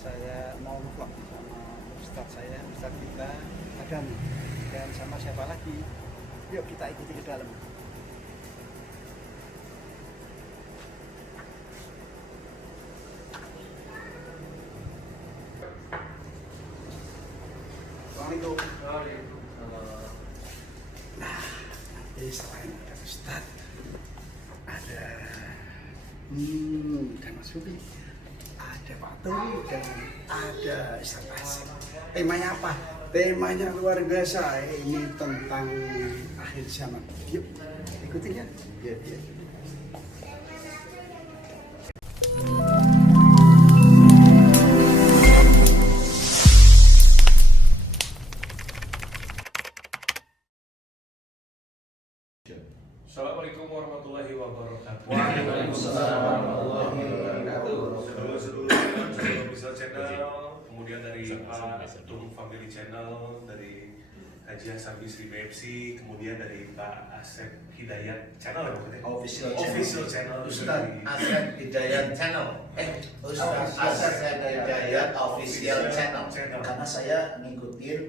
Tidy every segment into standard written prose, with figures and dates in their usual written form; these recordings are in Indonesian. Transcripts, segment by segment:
saya mau vlog sama Ustadz saya, Ustadz kita Adam, dan sama siapa lagi. Yuk kita ikuti ke dalam. Assalamualaikum. Nah, nanti selain ada Ustadz, ada dan Mas Ruby, ada Pak Tony, dan ada Ustadz Asif. Temanya apa? Temanya luar biasa. Ini tentang akhir zaman. Yuk, ikutin ya. Iya. Assalamualaikum warahmatullahi wabarakatuh. Waalaikumsalam warahmatullahi wabarakatuh. Sebelum Official Channel, kemudian dari Pak Tung Family Channel, dari Haji Hasan Bisri BFC, kemudian dari Pak Asep Hidayat Channel ya maksudnya? Official Channel. Ustaz Asep Hidayat Channel. Ustaz Asep Hidayat Official Channel. Karena saya ngikutin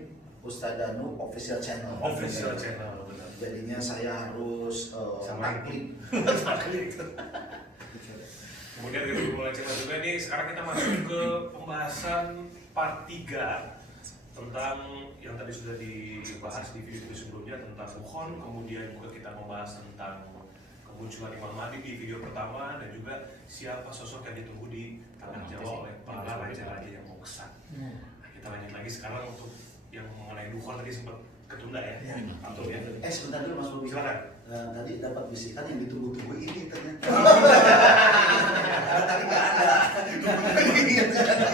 Ustaz Danu Official Channel. Official Channel, benar. Jadinya saya harus taklid. Kemudian dari Mulai Channel juga nih, sekarang kita masuk ke pembahasan part 3 tentang yang tadi sudah dibahas di video sebelumnya tentang Bukhon, kemudian juga kita membahas tentang kemunculan Imam Mahdi di video pertama, dan juga siapa sosok yang ditunggu di tanah Jawa oleh para raja-raja yang mau kesat. Nah, kita lanjut lagi sekarang untuk yang mengenai Bukhon tadi sempat ketunda ya. Atau ya. Sebentar dulu Mas Bobi. Silakan. Tadi dapat bisikan yang ditunggu-tunggu ini ternyata. Tadi nggak ada.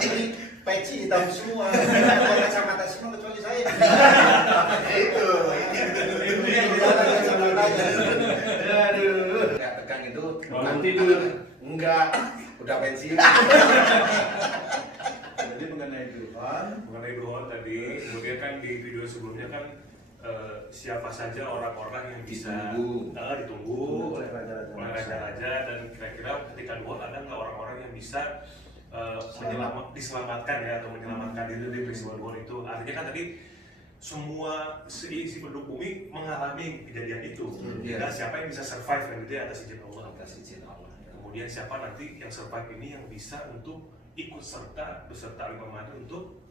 Ini peci hitam semua. Pakai kacamata semua kecuali saya. Itu. Ini yang ada kacamatanya. Aduh. Nggak tegang itu. Bangun tidur. Enggak. Udah pensiun. Jadi mengenai Tuhan, Mengenai Bukhon tadi, kemudian kan di video sebelumnya kan siapa saja orang-orang yang bisa ditunggu oleh raja-raja. raja-raja, dan kira-kira ketika Bukhon ada nggak orang-orang yang bisa diselamatkan ya, atau menyelamatkan diri dari peristiwa Bukhon itu. Artinya kan tadi semua seisi penduduk bumi mengalami kejadian itu. Dan siapa yang bisa survive kan gitu ya, atas izin Allah. Kemudian siapa nanti yang survive ini yang bisa untuk ikut serta beserta Imam Mahdi untuk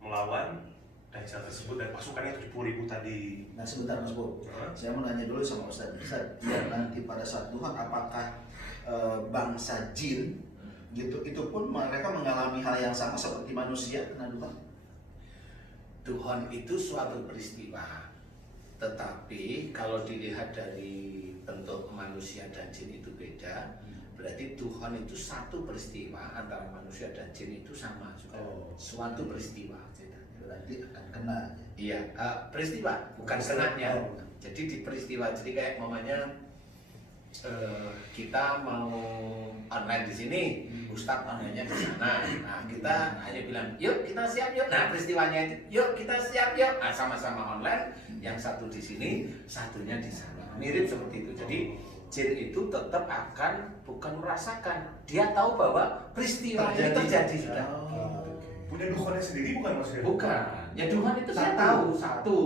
melawan dajjal tersebut dan pasukannya 70.000 tadi. Nah sebentar Mas Bob, saya mau nanya dulu sama Ustaz. Ya nanti pada saat Tuhan apakah bangsa jin gitu itu pun mereka mengalami hal yang sama seperti manusia kena Tuhan? Tuhan itu suatu peristiwa, tetapi kalau dilihat dari bentuk manusia dan jin itu beda, berarti Tuhan itu satu peristiwa antara manusia dan jin itu sama juga. Suatu peristiwa. Berarti akan kena. Iya, peristiwa, bukan kenanya. Jadi di peristiwa, jadi kayak mamanya kita mau online di sini, Ustadz onlinenya di sana. Nah, kita hanya bilang, yuk kita siap yuk. Nah, peristiwanya itu, yuk kita siap yuk. Nah, sama-sama online, yang satu di sini, satunya di sana. Mirip seperti itu. Jadi jin itu tetap akan bukan merasakan, dia tahu bahwa peristiwa ini terjadi sudah. Punya Tuhannya sendiri bukan maksudnya? Bukan, ya Tuhan itu saya tahu satu,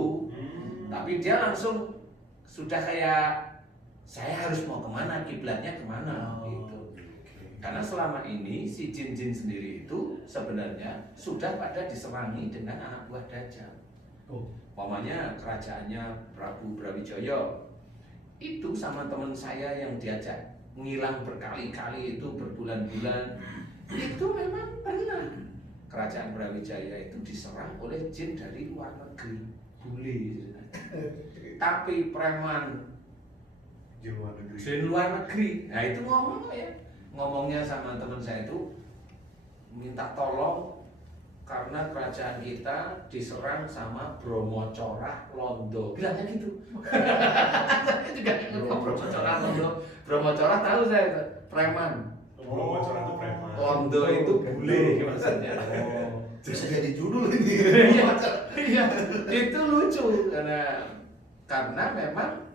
tapi dia langsung sudah kayak saya harus mau kemana, kiblatnya kemana gitu. Karena selama ini si jin-jin sendiri itu sebenarnya sudah pada diserangi dengan anak buah Dajjal. Umpamanya kerajaannya Prabu Brawijaya itu sama teman saya yang diajak ngilang berkali-kali itu berbulan-bulan, itu memang pernah kerajaan Brawijaya itu diserang oleh jin dari luar negeri, bule. Tapi preman jin luar negeri, nah itu ngomong ya, ngomongnya sama teman saya itu minta tolong karena kerajaan kita diserang sama Bromo Corah Londo, bilangnya gitu. Juga Bromo Corah Londo, Bromo Corah tahu saya preman. Corah itu preman. Londo itu bule maksudnya. Bisa jadi judul ini. Iya, itu lucu karena memang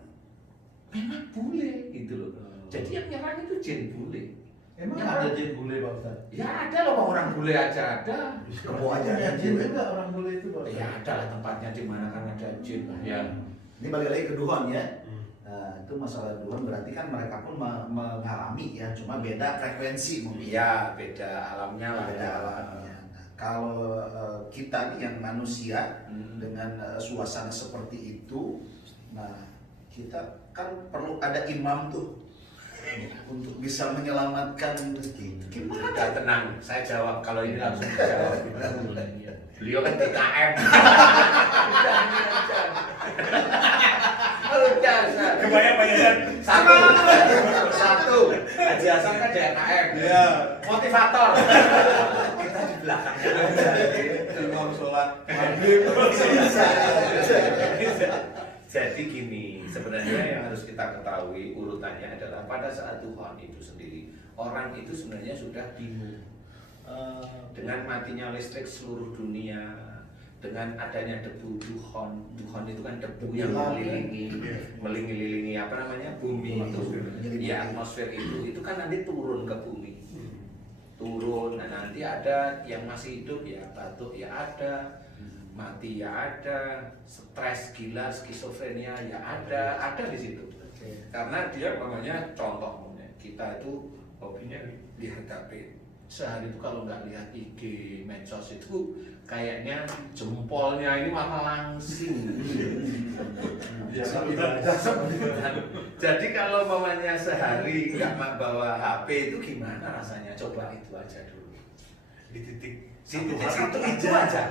bule gitu loh. Jadi yang nyerang itu jin bule. Emang Ya, ada jin bule Pak Ustaz? Ya ada loh Bang, orang bule aja ada. Kebo aja ada jin juga orang bule itu Pak Ustaz. Ya ada lah tempatnya di mana kan ada jin. Ya. Ini balik lagi ke duhon ya. Nah, itu masalah duhon berarti kan mereka pun mengalami ya, cuma beda frekuensi mungkin. Iya, beda alamnya lah. Beda alamnya. Nah, kalau kita nih yang manusia dengan suasana seperti itu, nah kita kan perlu ada imam tuh untuk bisa menyelamatkan gitu. Gimana? Udah tenang, saya jawab kalau ini langsung dijawab. Beliau kan DKM. Udah, Ustaz. Kebayang Pak Yasan? Satu, Haji Hasan kan DKM. Iya. Motivator. Kita di belakangnya aja. Imam sholat maghrib. Jadi gini, sebenarnya yang harus kita ketahui urutannya adalah pada saat Tuhan itu sendiri, orang itu sebenarnya sudah bingung dengan matinya listrik seluruh dunia, dengan adanya debu duhon. Duhon itu kan debu yang melilingi apa namanya bumi itu, ya atmosfer itu kan nanti turun ke bumi, turun. Nah nanti ada yang masih hidup ya batuk ya ada, mati ya ada, stres gila skizofrenia ya ada di situ. Karena dia namanya contoh kita itu hobinya lihat HP. Sehari itu kalau nggak lihat IG, medsos itu kayaknya jempolnya ini malah langsing. Jadi kalau mamanya sehari nggak bawa HP itu gimana rasanya? Coba itu aja dulu. Di titik Satu itu aja.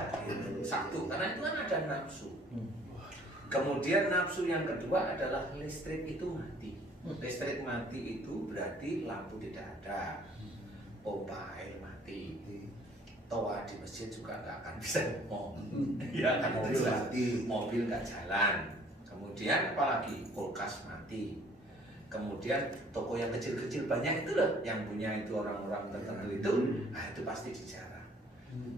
Satu, karena itu kan ada nafsu. Kemudian nafsu yang kedua adalah listrik itu mati. Listrik mati itu berarti lampu tidak ada, pompa air mati, toa di masjid juga nggak akan bisa ngomong, ya kan Mobil itu jelas. mati. Mobil nggak jalan. Kemudian apalagi kulkas mati. Kemudian toko yang kecil-kecil banyak itu loh, yang punya itu orang-orang tertentu itu, nah itu pasti dijarah.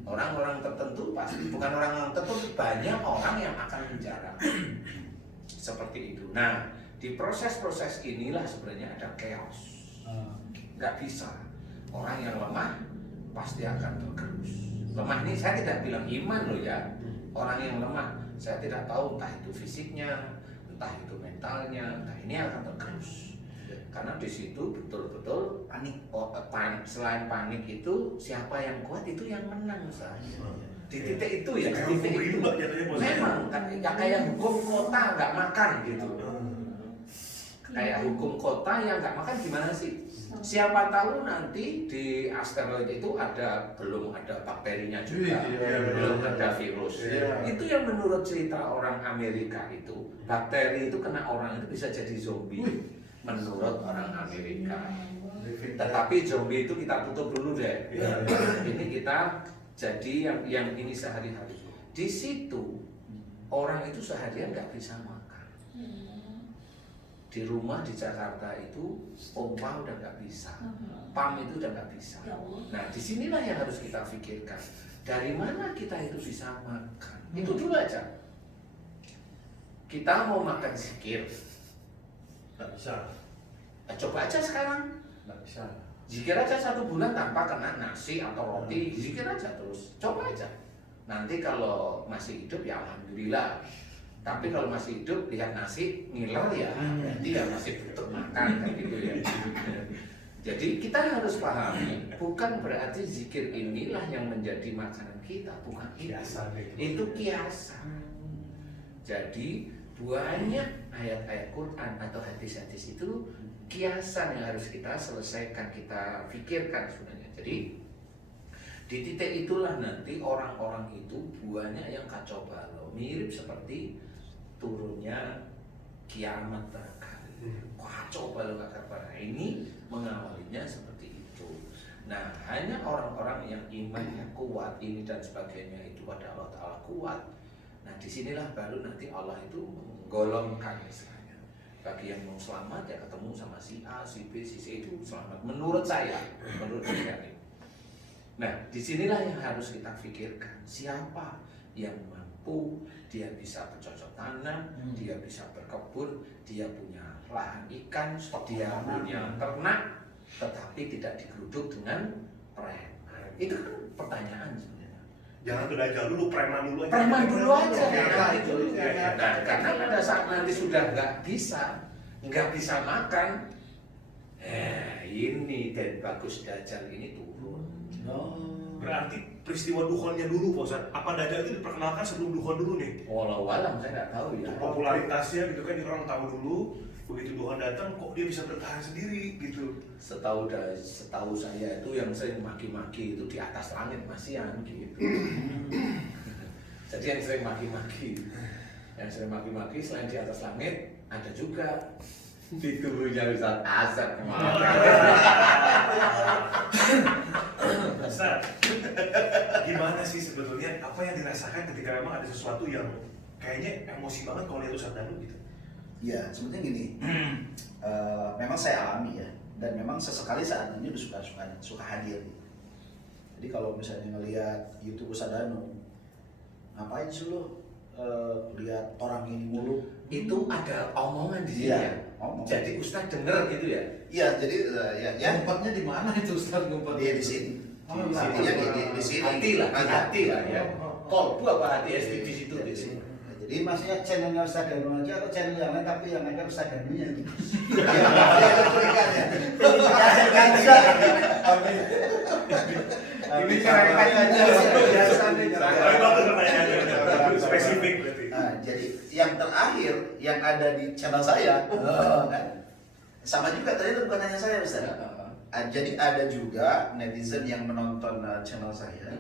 Orang-orang tertentu pasti, bukan orang-orang tertentu, banyak orang yang akan menjarah. Seperti itu. Nah, di proses-proses inilah sebenarnya ada chaos. Nggak bisa. Orang yang lemah pasti akan tergerus. Lemah ini saya tidak bilang iman loh ya. Orang yang lemah, saya tidak tahu entah itu fisiknya, entah itu mentalnya, entah ini akan tergerus. Karena di situ betul-betul panik. Selain panik itu siapa yang kuat itu yang menang saya. Di titik itu ya, di titik itu. Memang kan ya kayak hukum kota nggak makan gitu. Kayak hukum kota yang nggak makan gimana sih? Siapa tahu nanti di asteroid itu belum ada bakterinya juga, belum ada virus. Itu yang menurut cerita orang Amerika itu, bakteri itu kena orang itu bisa jadi zombie. Menurut orang Amerika. Tetapi zombie itu kita tutup dulu deh. Ini kita jadi yang ini sehari-hari. Di situ orang itu seharian nggak bisa makan. Di rumah di Jakarta itu pompa udah nggak bisa, pam itu udah nggak bisa. Nah disinilah yang harus kita pikirkan. Dari mana kita itu bisa makan? Itu dulu aja. Kita mau makan zikir. Nggak bisa. Nah, coba aja sekarang. Nggak bisa. Zikir aja 1 bulan tanpa kena nasi atau roti. Zikir aja terus. Coba aja. Nanti kalau masih hidup ya alhamdulillah. Tapi kalau masih hidup lihat nasi ngiler ya berarti ya masih butuh makan kan gitu ya. Jadi kita harus pahami bukan berarti zikir inilah yang menjadi makanan kita, bukan itu. Itu kiasan. Jadi banyak ayat-ayat Quran atau hadis-hadis itu kiasan yang harus kita selesaikan, kita pikirkan sebenarnya. Jadi di titik itulah nanti orang-orang itu banyak yang kacau balau, mirip seperti turunnya kiamat barangkali. Kacau balau gak kabar. Ini mengawalinya seperti itu. Nah, hanya orang-orang yang imannya kuat ini dan sebagainya itu pada Allah Ta'ala kuat. Nah, disinilah baru nanti Allah itu menggolongkan misalnya. Bagi yang mau selamat ya ketemu sama si A, si B, si C itu selamat. Menurut saya ini. Nah, disinilah yang harus kita pikirkan. Siapa yang mampu, dia bisa bercocok tanam, dia bisa berkebun, dia punya lahan ikan, dia punya ternak, tetapi tidak digeruduk dengan prank. Itu kan pertanyaan sebenarnya. Jangan ke Dajjal dulu, preman dulu aja. Preman dulu aja. Oke, Itu. Nah, karena pada saat nanti sudah nggak bisa makan, ini dan bagus Dajjal ini turun. Berarti peristiwa dukhonnya dulu, Pak Ustadz. Apa Dajjal itu diperkenalkan sebelum dukhon dulu nih? Walau alam saya nggak tahu ya. Popularitasnya gitu kan orang tahu dulu. Begitu dukhon datang, kok dia bisa bertahan sendiri gitu. Setahu saya itu yang sering maki-maki itu di atas langit masihan gitu. Jadi yang sering maki-maki selain di atas langit ada juga di tubuhnya Ustaz Azhar kemarin. Ustaz, gimana sih sebetulnya apa yang dirasakan ketika memang ada sesuatu yang kayaknya emosi banget kalau lihat Ustaz Danu gitu? Ya, sebetulnya gini, memang saya alami ya, dan memang sesekali saat ini udah suka hadir. Jadi kalau misalnya ngelihat YouTube Ustaz Danu, ngapain sih lo lihat orang ini mulu? Itu ada omongan di sini Iya, ya. omong. Jadi Ustaz denger gitu ya. Iya, jadi ya Ngumpetnya di mana itu Ustaz ngumpetnya? dia di sini. Oh, Artinya di sini. Hati lah ya. Kolbu apa hati di situ di sini. Jadi maksudnya channelnya Ustaz Danu aja atau channel yang lain tapi yang ada Ustaz Danunya gitu. Ada curigaan ya. Ini ceraikan aja. Biasa nih. Tapi bagus pertanyaannya, spesifik berarti. Nah, jadi yang terakhir yang ada di channel saya, kan, sama juga tadi itu bukan hanya saya Ustaz. Jadi ada juga netizen yang menonton channel saya,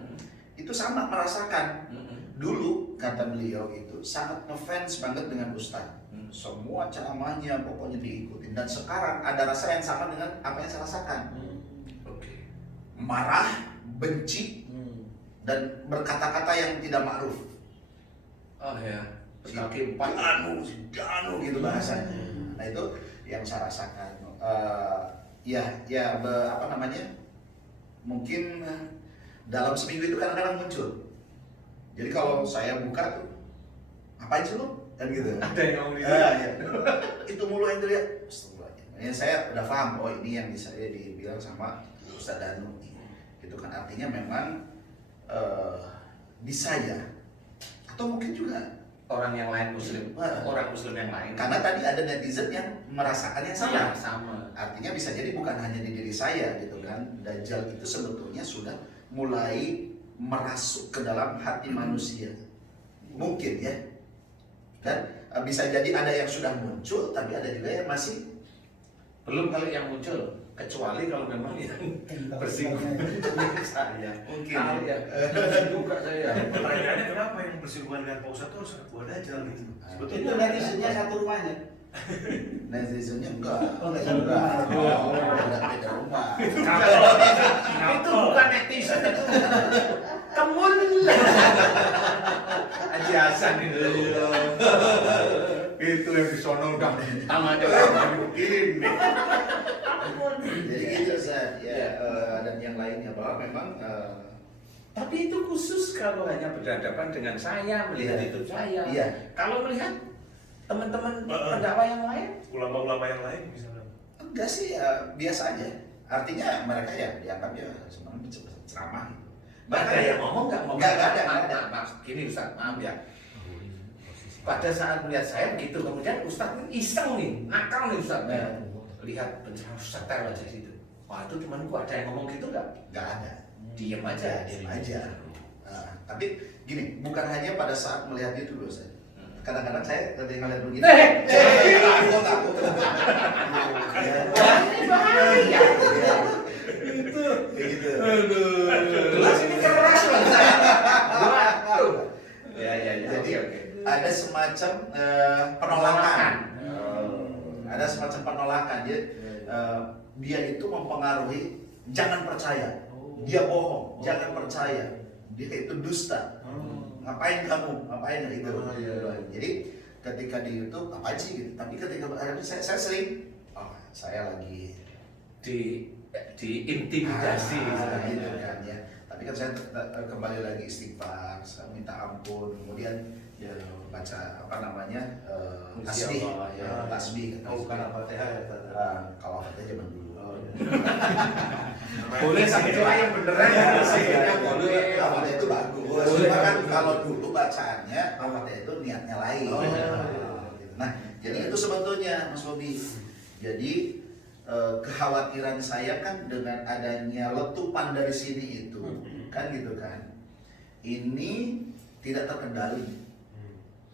itu sama merasakan. Dulu kata beliau itu sangat ngefans banget dengan Ustadz. Semua ceramahnya pokoknya diikutin. Dan sekarang ada rasa yang sama dengan apa yang saya rasakan. Marah, benci, dan berkata-kata yang tidak ma'ruf. Oh ya. Kaki empat. Danu gitu bahasanya. Nah itu yang saya rasakan. Apa namanya? Mungkin dalam seminggu itu kadang-kadang muncul. Jadi kalau saya buka tuh, ngapain sih lu? Kan gitu. Ada yang ngomong gitu. Ya. Itu mulu yang dilihat. Astagfirullahaladzim. Saya udah paham, oh ini yang saya dibilang sama Ustaz Danu. Itu kan artinya memang di saya atau mungkin juga orang yang lain muslim, orang muslim yang lain. karena tadi ada netizen yang merasakan yang sama. Sama. Artinya bisa jadi bukan hanya di diri saya gitu kan. Dajjal itu sebetulnya sudah mulai merasuk ke dalam hati manusia. Mungkin ya. Dan bisa jadi ada yang sudah muncul, tapi ada juga yang masih Belum kalau yang muncul, kecuali kalau memang yang bersinggungan dengan saya. mungkin. Ya. Juga saya. Pertanyaannya kenapa yang bersinggungan dengan Pak Ustadz itu harus buat Dajjal gitu? Itu Sebetulnya netizennya satu rumahnya. Netizennya enggak. Oh, enggak satu rumah. Beda rumah. Itu bukan netizen itu. Kemun. Haji Hasan itu. Itu yang disono udah bintang aja orang begini. Jadi gitu Ustaz. Ya, dan yang lainnya bahwa memang Tapi itu khusus kalau hanya berhadapan dengan saya, melihat Iya. hidup saya. Iya. Kalau melihat teman-teman pendakwa yang lain, ulama-ulama yang lain misalnya. enggak sih, biasa aja. Artinya mereka ya dianggap ya sebenarnya ceramah gitu. ada yang ngomong nggak? Nggak ada. Maaf, gini Ustaz, maaf ya. Pada saat melihat saya begitu, kemudian Ustaz ini iseng nih, nakal nih Ustaz. Nah. Lihat pencerahan Ustaz Tel aja situ. Wah itu temanku ada yang ngomong gitu nggak? Enggak ada. Diem aja. Diam aja. Tapi gini, bukan hanya pada saat melihat itu loh Ustaz. Kadang-kadang saya ketika ngeliat begini. Takut. Wah ini bahaya. Itu. Gitu. Gelas ini keras loh Ustaz. Waduh. Ya. Jadi Oke. ada semacam penolakan. Ada semacam penolakan. Dia itu mempengaruhi, jangan percaya. Dia bohong, jangan percaya. Dia itu dusta. Ngapain kamu? Ngapain itu? Jadi ketika di YouTube ngapain sih gitu. Tapi ketika saya sering, saya lagi diintimidasi gitu kan ya. Tapi kan saya kembali lagi istighfar, saya minta ampun, kemudian ya baca apa namanya Puji tasbih, Allah, ya tasbih. Oh, bukan Al-Fatihah ya. Kalau Fatihah zaman dulu. Boleh sih, itu yang beneran ya. Boleh. Al-Fatihah itu bagus. Boleh. Cuma kan kalau dulu bacaannya Al-Fatihah itu niatnya lain. Oh, iya. Nah, jadi itu sebetulnya Mas Bobi. Jadi kekhawatiran saya kan dengan adanya letupan dari sini itu, kan gitu kan. Ini tidak terkendali.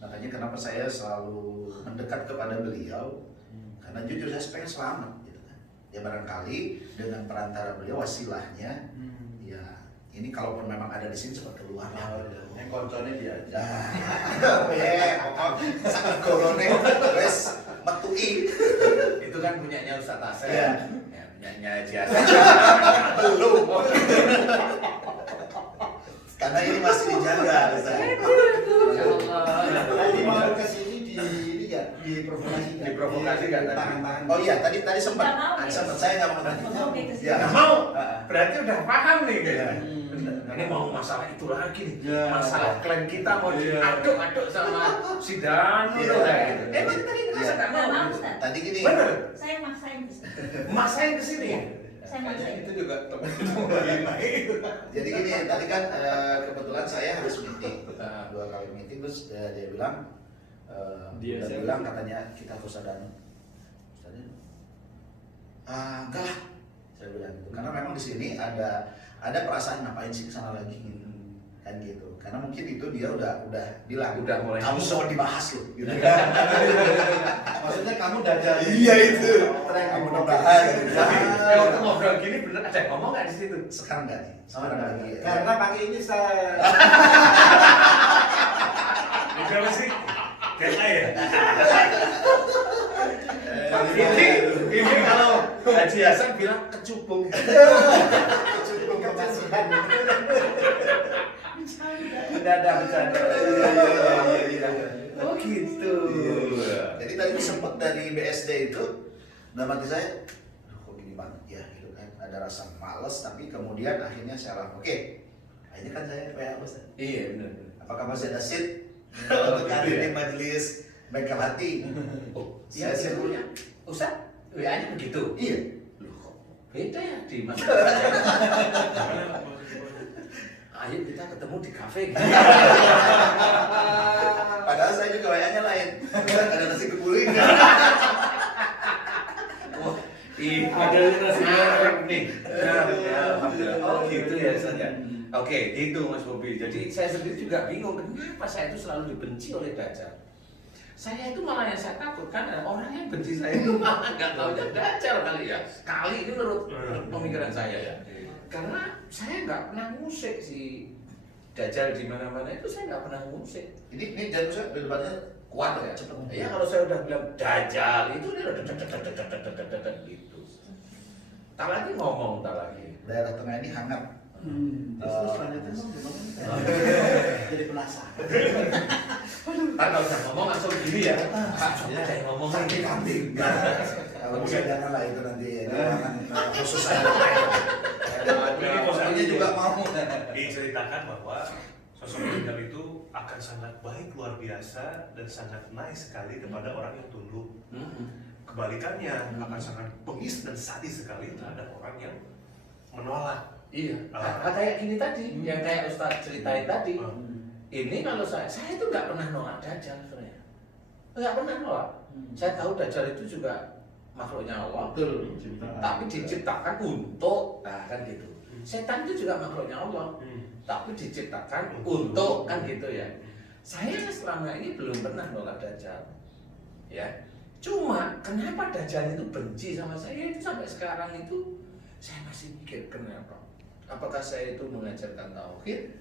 Makanya kenapa saya selalu mendekat kepada beliau, karena jujur saya pengen selamat gitu kan. Ya barangkali dengan perantara beliau wasilahnya, ya ini kalaupun memang ada di sini cepat keluar lah. Yang konconnya dia aja. Ya, pokok sangat golone wes metui. Itu kan punyanya Ustaz Asep. Iya. Ya, punyanya Haji Hasan. Belum. Karena ini masih dijaga, Ustaz. Ya Allah. Tadi mau ke sini di ini ya, diprovokasi. Diprovokasi nggak tadi? Tangan-tangan. Oh iya, tadi sempat. Nggak mau, ya? Sempat saya nggak mau tadi. Ngomong kayak kesini. Ya. Nggak mau. Ah. Berarti udah paham nih kayaknya. Bener. Ini mau masalah itu lagi nih. Ya. Masalah klaim kita mau Iya. diaduk-aduk sama si Danu Iya. kayak gitu. Emang tadi Iya. masa nggak Nggak mau, mau? Ustaz. Tadi gini. Bener. Saya maksain kesini. Maksain kesini. Saya maksain. Itu juga temen Jadi gini, tadi kan kebetulan saya harus meeting. Ah. 2 kali meeting terus dia bilang Dia dia siapa? bilang katanya kita harus ada Ustaznya, enggak lah, saya bilang gitu. Karena memang di sini ada perasaan ngapain sih kesana lagi gitu. Kan gitu. Karena mungkin itu dia udah bilang Udah mulai kamu ngomong. semua dibahas loh gitu. Maksudnya kamu dajal. Iya itu. Kamu dibahas gitu. Tapi kalau ngobrol gini bener ada yang ngomong nggak di situ? Sekarang enggak nih. Sekarang enggak. lagi. Karena pakai ini saya. Itu apa sih? TNI ya? Ini kalau Haji Hasan bilang kecubung. cukup kemasihan. Bercanda. Iya. Oh gitu. Jadi tadi sempat dari BSD itu dalam hati saya, "Aduh, kok gini banget ya gitu kan, ada rasa males tapi kemudian akhirnya saya bilang, oke, akhirnya kan saya PA Ustaz. Iya benar. Apakah masih ada seat Oh, untuk gitu hadir ya? di majelis bengkel hati? Oh, Saya iya sih punya. Ustaz, WA-nya begitu. Iya. Loh kok beda ya di mana? Ayo kita ketemu di kafe. Padahal saya juga WA-nya lain. Ustaz, ada nasi kebuli nggak? Wah, ada nasi goreng nih. Alhamdulillah. Oh gitu ya Ustaz ya. Oke, gitu Mas Bobi. Jadi saya sendiri juga bingung kenapa saya itu selalu dibenci oleh Dajjal. Saya itu malah yang saya takutkan orang yang benci saya itu malah nggak tahunya Dajjal kali ya. Kali ini menurut pemikiran saya ya. Karena saya nggak pernah musik si Dajjal di mana-mana itu saya nggak pernah musik. Ini jangan saya di depannya Kuat ya. cepet. Ya kalau saya udah bilang Dajjal itu dia udah gitu. Tak lagi ngomong, tak lagi. Daerah tengah ini hangat. Terus lanjutin dong gimana? Jadi penasaran. Kan kalau udah ngomong langsung gini ya. Ada yang ngomong Sakit lagi. kambing. Kalau bisa jangan lah itu nanti ruangan khusus saya. Pokoknya juga mau. Diceritakan bahwa sosok Dajjal itu akan sangat baik luar biasa dan sangat nice sekali kepada orang yang tunduk. Kebalikannya akan sangat bengis dan sadis sekali terhadap orang yang menolak. Iya. Kayak gini tadi, yang kayak Ustaz ceritain tadi. Ini kalau saya itu nggak pernah nolak Dajjal sebenarnya. Nggak pernah nolak. Saya tahu Dajjal itu juga makhluknya Allah. Betul. Tapi diciptakan untuk, nah kan gitu. Setan itu juga makhluknya Allah. Tapi diciptakan untuk, kan gitu ya. Saya selama ini belum pernah nolak Dajjal. Ya. Cuma kenapa Dajjal itu benci sama saya itu sampai sekarang itu saya masih mikir kenapa. Apakah saya itu mengajarkan tauhid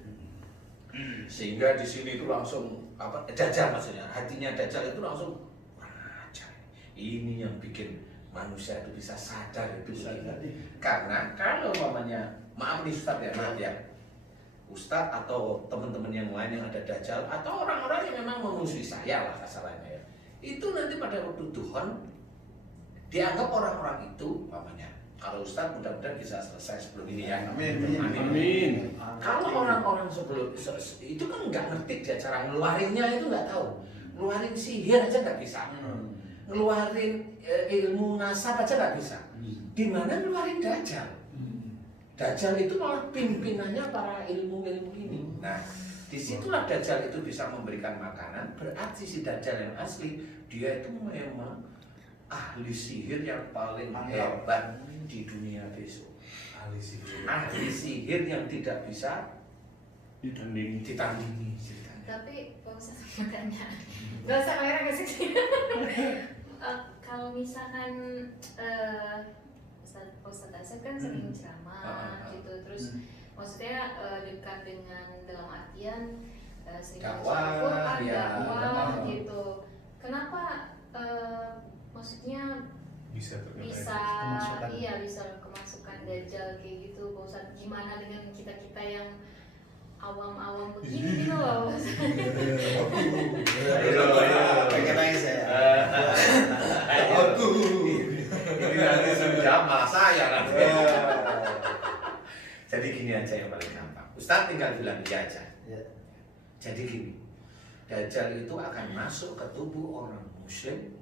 sehingga di sini itu langsung apa Dajjal maksudnya hatinya Dajjal itu langsung ajar. Ini yang bikin manusia itu bisa sadar itu karena kalau mamanya maaf nih Ustaz ya maaf ya Ustaz atau teman-teman yang lain yang ada Dajjal atau orang-orang yang memang memusuhi saya lah kasarannya ya itu nanti pada waktu Tuhan dianggap orang-orang itu mamanya Kalau Ustadz mudah-mudahan bisa selesai sebelum ini ya. Amin. Kalau orang-orang sebelum itu kan nggak ngerti dia cara ngeluarinnya, itu nggak tahu. Ngeluarin sihir aja nggak bisa. Ngeluarin ilmu nasab aja nggak bisa. Di mana ngeluarin dajjal? Dajjal itu malah pimpinannya para ilmu-ilmu ini. Nah, disitulah dajjal itu bisa memberikan makanan. Berarti si dajjal yang asli dia itu memang ahli sihir yang paling hebat di dunia besok. Ahli sihir yang tidak bisa ditandingi ceritanya. Tapi Pak Ustadz mau tanya, nggak usah kamera nggak sih? Kalau misalkan Ustadz Asep kan sering ceramah gitu, terus maksudnya dekat dengan dalam artian sering Dakwah, ya, dakwah gitu. Kenapa maksudnya Bisa bisa bisa kemasukan dajjal kayak gitu, Pak Ustadz? Gimana dengan kita yang awam-awam begini gitu loh? Pengen nangis ya. Ini nanti sudah malah saya nanti. Jadi gini aja yang paling gampang. Ustadz tinggal bilang iya aja. Jadi gini, dajjal itu akan masuk ke tubuh orang muslim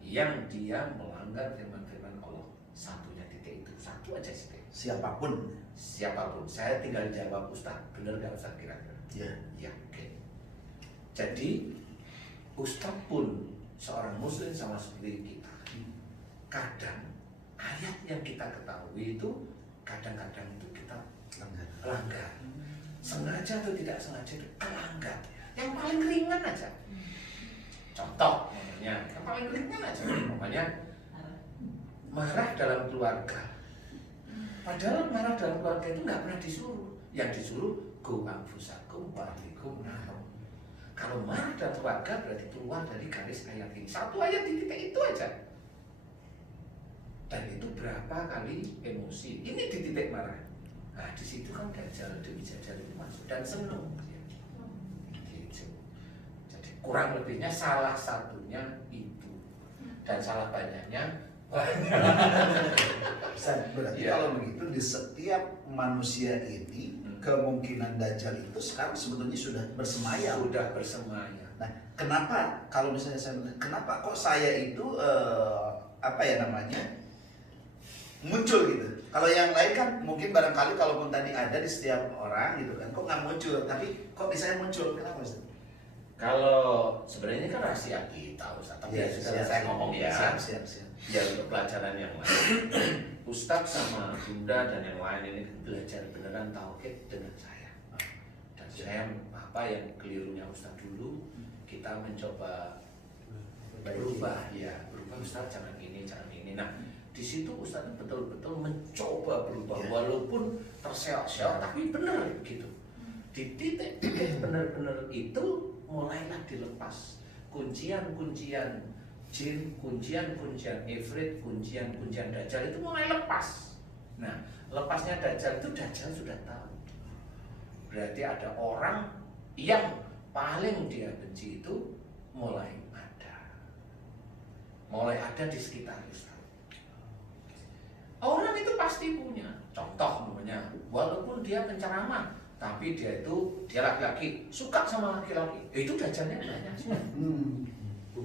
yang dia melanggar firman-firman Allah. Satunya titik itu, satu aja titik. Siapapun. Siapapun, saya tinggal jawab Ustadz, benar nggak Ustadz kira-kira? Ya, oke. Jadi Ustadz pun seorang muslim sama seperti kita. Kadang ayat yang kita ketahui itu kadang-kadang itu kita langgar. Sengaja atau tidak sengaja itu kelanggar. Yang paling ringan aja. Contoh, yang paling ringan aja. Namanya marah dalam keluarga. Padahal marah dalam keluarga itu nggak pernah disuruh. Yang disuruh go anfusakum wa ahlikum nar. Kalau marah dalam keluarga berarti keluar dari garis ayat ini. Satu ayat di titik itu aja. Dan itu berapa kali emosi. Ini di titik marah. Nah di situ kan dajjal demi dajjal itu masuk dan seneng. Gitu. Jadi kurang lebihnya salah satunya itu. Dan salah banyaknya Berarti Ya. kalau begitu di setiap manusia ini kemungkinan dajjal itu sekarang sebetulnya sudah bersemayam. sudah bersemayam. Nah, kenapa kalau misalnya saya bilang, kenapa kok saya itu apa ya namanya muncul gitu? Kalau yang lain kan mungkin barangkali kalaupun tadi ada di setiap orang gitu kan, kok nggak muncul? Tapi kok bisa muncul? Kenapa Ustaz? Kalau sebenarnya kan rahasia kita, Ustaz. Tapi Ya, ya, sudah siap, saya siap. ngomong ya. Siap. Ya untuk pelajaran yang lain. Ustadz sama Bunda dan yang lain ini belajar beneran tauhid dengan saya. Dan saya apa yang kelirunya Ustadz dulu, kita mencoba berubah Ustadz jangan ini. Nah di situ Ustadz betul-betul mencoba berubah Ya. walaupun terseok-seok tapi benar gitu. Di titik-titik benar-benar itu mulailah dilepas kuncian-kuncian jin, kuncian-kuncian ifrit, kuncian-kuncian dajjal itu mulai lepas. Nah, lepasnya dajjal itu dajjal sudah tahu. Berarti ada orang yang paling dia benci itu mulai ada. Mulai ada di sekitar Ustaz. Orang itu pasti punya. Contoh namanya, walaupun dia penceramah, tapi dia laki-laki, suka sama laki-laki. Itu dajjalnya banyak sih.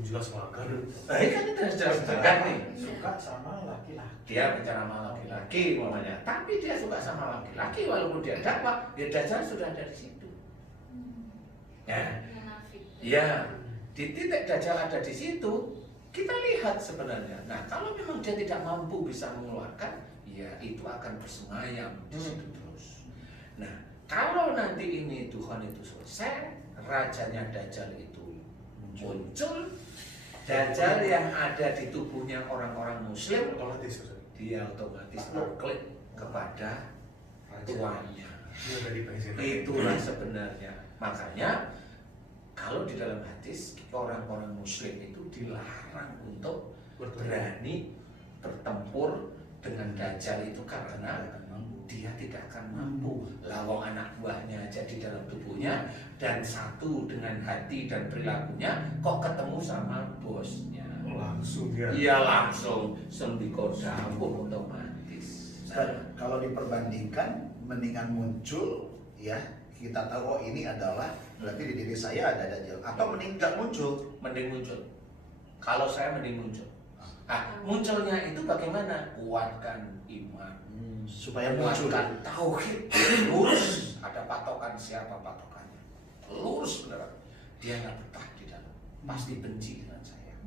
Jelas makan. Nah, ini kan itu jelas tegang nih. Suka sama laki-laki. Dia penceramah laki-laki namanya, tapi dia suka sama laki-laki walaupun dia dakwah, ya dajjal sudah ada di situ. Ya, ya, di titik dajjal ada di situ, kita lihat sebenarnya. Nah, kalau memang dia tidak mampu bisa mengeluarkan, ya itu akan bersemayam di situ terus. Nah, kalau nanti ini Tuhan itu selesai, rajanya dajjal itu muncul, dajjal yang ada di tubuhnya orang-orang muslim Otomatis Ustaz. dia otomatis terklik kepada tuannya. Dia dari presiden. Itulah sebenarnya. Makanya kalau di dalam hadis orang-orang muslim itu dilarang untuk berani bertempur dengan dajjal itu karena dia tidak akan mampu. Lawang anak buahnya aja di dalam tubuhnya dan satu dengan hati dan perilakunya kok ketemu sama bosnya. Langsung dia. Iya langsung sembiko dapur otomatis. Dan kalau diperbandingkan, mendingan muncul ya, kita tahu oh ini adalah berarti di diri saya ada dajjal, atau mending nggak muncul. Mending muncul. Kalau saya mending muncul. Ah, munculnya itu bagaimana? Kuatkan iman, Supaya muncul. kuatkan tauhid, lurus. Ada patokan, siapa patokannya? Lurus, saudara. Dia nggak betah di dalam, pasti benci dengan saya.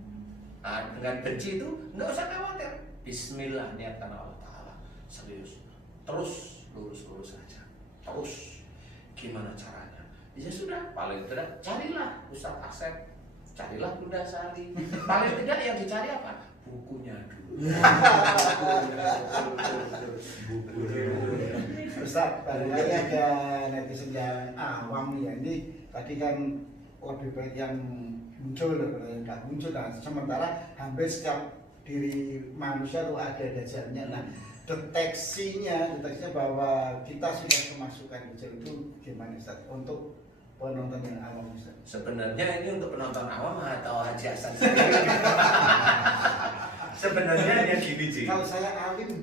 Nah, dengan benci itu nggak usah khawatir. Bismillah, niatkan Allah Taala. Serius, terus lurus saja. Terus, gimana caranya? Ya sudah, paling tidak carilah Ustadz Asep, carilah Bunda Sari. Paling tidak yang dicari apa? Bukunya dulu. Ustaz, balik lagi ada netizen yang awam ya. Ini tadi kan lebih baik yang muncul daripada yang nggak muncul. Nah, sementara hampir setiap diri manusia itu ada dajjalnya. Nah, deteksinya bahwa kita sudah kemasukan dajjal itu gimana Ustaz? Untuk penonton yang awam Ustaz. Sebenarnya ini untuk penonton awam atau Haji Hasan sendiri. Sebenarnya yang gini Ji. Kalau saya alim,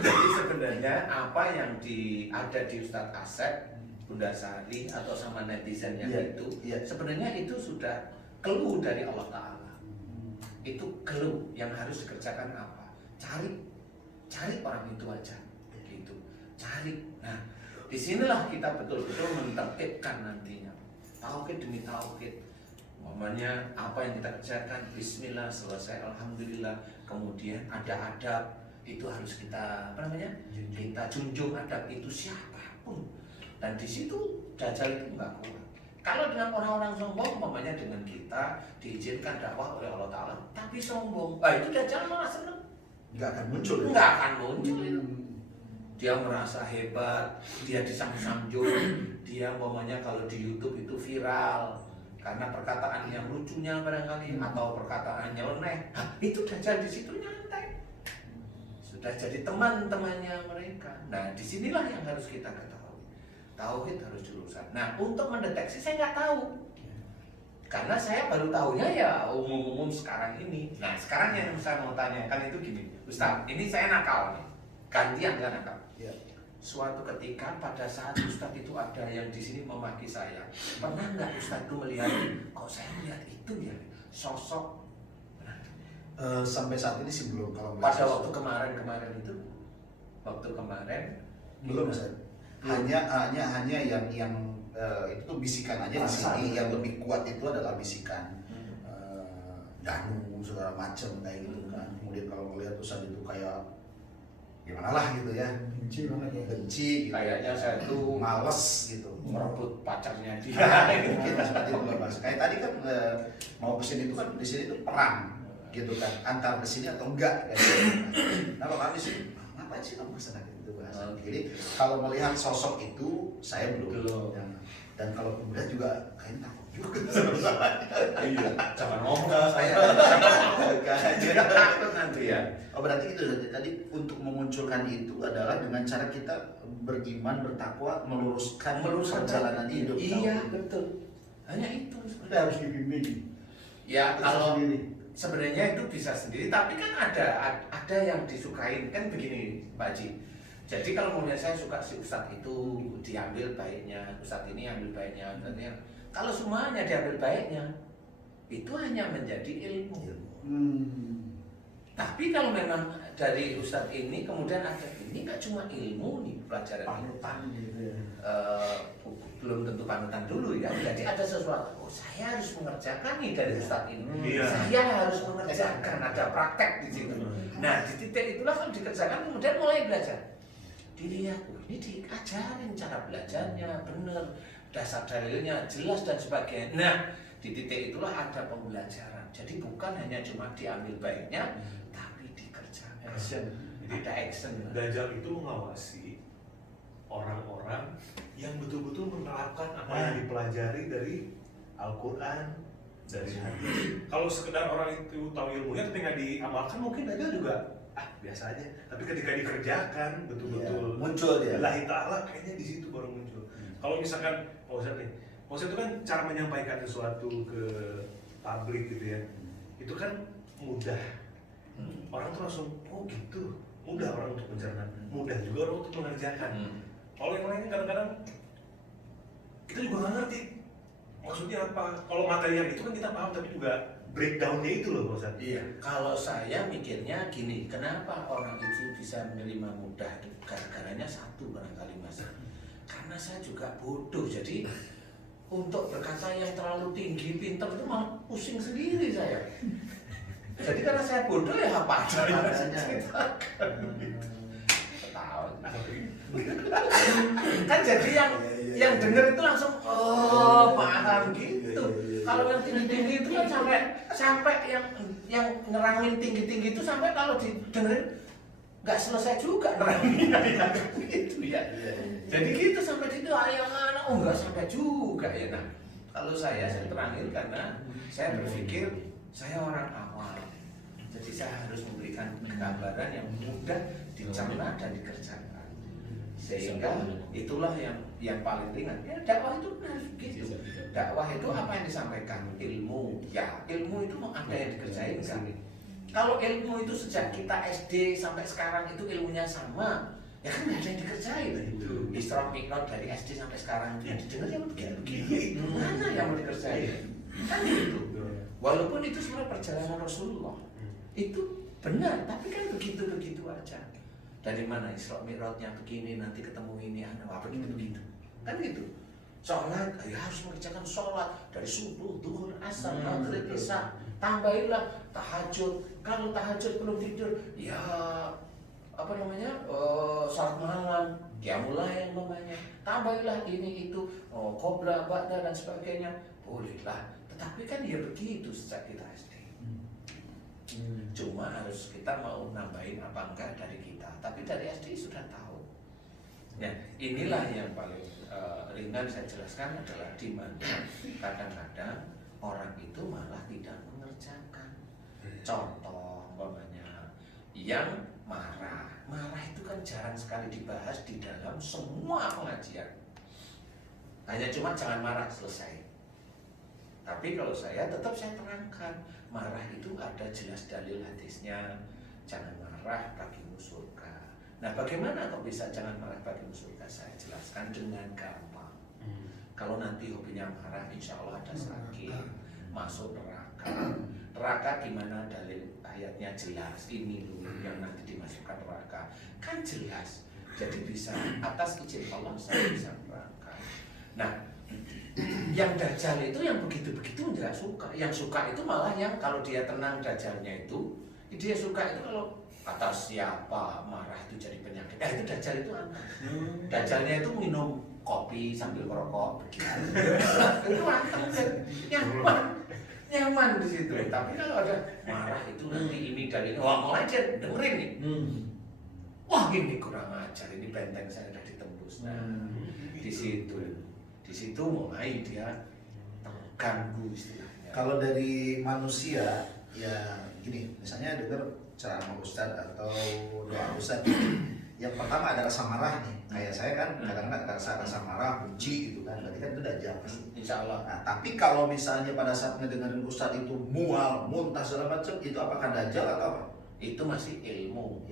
Jadi sebenarnya apa yang ada di Ustadz Asep, Bunda Sari atau sama netizennya Iya, itu, iya. sebenarnya itu sudah clue dari Allah Taala. Itu clue yang harus dikerjakan apa? Cari orang itu aja, gitu. Cari. Nah, disinilah kita betul-betul mentertibkan nantinya. Tauhid demi tauhid. Momennya apa yang kita kerjakan, Bismillah, selesai, Alhamdulillah. Kemudian ada adab, itu harus kita kita junjung adab itu siapapun. Dan di situ dajjal itu nggak kuat. Kalau dengan orang-orang sombong, umpamanya dengan kita diizinkan dakwah oleh Allah Taala, tapi sombong, itu dajjal malah seneng. Nggak akan muncul. Nggak akan muncul itu. Dia merasa hebat, dia disanjung-sanjung, dia umpamanya kalau di YouTube itu viral karena perkataan yang lucunya barangkali atau perkataan nyeleneh, itu dajjal di situ nyantai. Sudah jadi teman-temannya mereka. Nah, disinilah yang harus kita ketahui. Tauhid harus diluruskan. Nah, untuk mendeteksi saya nggak tahu. Karena saya baru tahunya ya umum-umum sekarang ini. Nah, sekarang yang saya mau tanyakan itu gini, Ustaz, ini saya nakal nih. Gantian kan nakal. Ya. Suatu ketika pada saat Ustadz itu ada yang di sini memaki saya, pernah nggak Ustadz itu melihat, kok saya melihat itu ya sosok? Sampai saat ini sih belum. Kalau Pada waktu kemarin itu, belum Ustaz. Hanya yang itu tuh bisikan aja di sini. Yang lebih kuat itu adalah bisikan danu segala macam kayak gitu kan. Kemudian kalau melihat Ustaz itu kayak gimana lah gitu ya, benci banget ya. benci gitu. kayaknya saya tuh Males gitu. merebut pacarnya dia. Kita seperti itu bahas. Kayak tadi kan mau kesini itu kan di sini tuh perang gitu kan, antar kesini atau enggak kayak gitu. Nah kalau kami sih ngapain sih kamu kesana gitu bahas. Jadi kalau melihat sosok itu saya belum. Dan kalau melihat juga kayaknya takut juga sama. Iya, jangan ngomong saya. Saya Takut nanti ya. Oh berarti itu tadi untuk memunculkan itu adalah dengan cara kita beriman, bertakwa, meluruskan perjalanan hidup. Iya, betul. Hanya itu. Kita harus dibimbing. Ya Kita kalau sendiri. sebenarnya itu bisa sendiri, tapi kan ada yang disukain kan begini, Pak Haji. Jadi kalau menurut saya suka si Ustadz itu diambil baiknya, Ustadz ini ambil baiknya, kalau semuanya diambil baiknya, itu hanya menjadi ilmu. Tapi kalau memang dari Ustadz ini kemudian ada ini nggak cuma ilmu nih pelajaran Panutan gitu ya. belum tentu panutan dulu ya. Jadi ada sesuatu. Oh saya harus mengerjakan nih dari Ustadz ini. Iya. Saya harus mengerjakan. Ada praktek di situ. Nah di titik itulah kalau dikerjakan kemudian mulai belajar. Dilihat, oh, ini diajarin cara belajarnya benar, dasar dalilnya jelas dan sebagainya. Nah di titik itulah ada pembelajaran. Jadi bukan hanya cuma diambil baiknya, tapi dikerjakan. Jadi Ada action. Dajjal itu mengawasi orang-orang yang betul-betul menerapkan apa yang dipelajari dari Al-Quran, dari hadis. Kalau sekedar orang itu tahu ilmunya tapi nggak diamalkan, mungkin Dajjal juga biasa aja. Tapi ketika dikerjakan betul-betul muncul dia. Lillahi ta'ala, kayaknya di situ baru muncul. Kalau misalkan Pak Ustadz nih, Pak Ustadz itu kan cara menyampaikan sesuatu ke publik gitu ya, itu kan mudah. Orang tuh langsung, oh gitu, mudah orang untuk mencerna, mudah juga orang untuk mengerjakan. Hmm. Kalau yang lainnya kadang-kadang kita juga nggak ngerti maksudnya apa. Kalau materi yang itu kan kita paham, tapi juga breakdownnya itu loh Pak Ustadz. Iya, kalau saya mikirnya gini, kenapa orang itu bisa menerima mudah? Gara-garanya satu barangkali Mas. Karena saya juga bodoh, jadi untuk berkata yang terlalu tinggi, pintar itu malah pusing sendiri saya. Jadi karena saya bodoh ya apa adanya. Ketawa. Kan jadi yang denger itu langsung oh paham gitu. Kalau yang tinggi-tinggi itu kan sampai yang nerangin tinggi-tinggi itu sampai kalau didengerin nggak selesai juga neranginnya gitu ya. Jadi gitu sampai situ yang mana nggak sampai juga ya. Nah kalau saya terangin karena saya berpikir saya orang awam. Jadi saya harus memberikan gambaran yang mudah dicerna dan dikerjakan. Sehingga itulah yang paling ringan. Ya dakwah itu harus gitu. Dakwah itu apa yang disampaikan? Ilmu. Ya, ilmu itu ada yang dikerjain kan? Kalau ilmu itu sejak kita SD sampai sekarang itu ilmunya sama, ya kan nggak ada yang dikerjain. Isra Mi'raj dari SD sampai sekarang itu yang didengar yang begini-begini. Mana yang mau dikerjain? Kan gitu. Walaupun itu sebenarnya perjalanan Rasulullah. Itu benar, tapi kan begitu-begitu aja. Dari mana Isra Mi'rajnya begini, nanti ketemu ini, apa begitu-begitu. Kan gitu. Sholat, ya harus mengerjakan sholat dari subuh, duhur, asar, maghrib, isya. Tambahilah tahajud. Kalau tahajud belum tidur, ya apa namanya, salat malam, qiyamul lail namanya. Tambahilah ini itu, qobla, ba'da dan sebagainya. Bolehlah. Tetapi kan ya begitu sejak kita SD. Cuma harus kita mau nambahin apa enggak dari kita. Tapi dari SD sudah tahu. Nah, inilah yang paling ringan saya jelaskan adalah di mana kadang-kadang orang itu malah tidak mengerjakan. Contoh umpamanya yang marah itu kan jarang sekali dibahas di dalam semua pengajian. Hanya cuma jangan marah, selesai. Tapi kalau saya tetap saya terangkan, marah itu ada jelas dalil hadisnya. Jangan marah bagimu surga. Nah bagaimana kok bisa jangan marah bagimu surga? Saya jelaskan dengan gampang. Kalau nanti hobinya marah, insya Allah ada sakit, masuk neraka. Neraka gimana dalil ayatnya jelas. Ini loh yang nanti dimasukkan neraka. Kan jelas. Jadi bisa atas izin Allah saya bisa neraka. Nah yang dajjal itu yang begitu-begitu nggak suka. Yang suka itu malah yang kalau dia tenang dajjalnya itu, dia suka itu kalau kata siapa marah itu jadi penyakit. Itu dajjal itu aneh. Dajjalnya itu minum kopi sambil merokok begitu. Itu anteng, nyaman di situ. Tapi kalau ada marah itu nanti ini dan ini, wah mulai dia dengerin nih. Wah ini kurang ajar, ini benteng saya udah ditembus. Nah di situ mulai dia terganggu istilahnya. Kalau dari manusia ya gini, misalnya dengar ceramah Ustadz atau doa Ustadz, yang pertama ada rasa marah nih. Kayak saya kan kadang-kadang ada rasa marah, benci gitu kan. Berarti kan itu dajjal pasti. Insya Allah. Nah, tapi kalau misalnya pada saat ngedengerin Ustadz itu mual, muntah segala macam, itu apakah dajjal atau apa? Itu masih ilmu.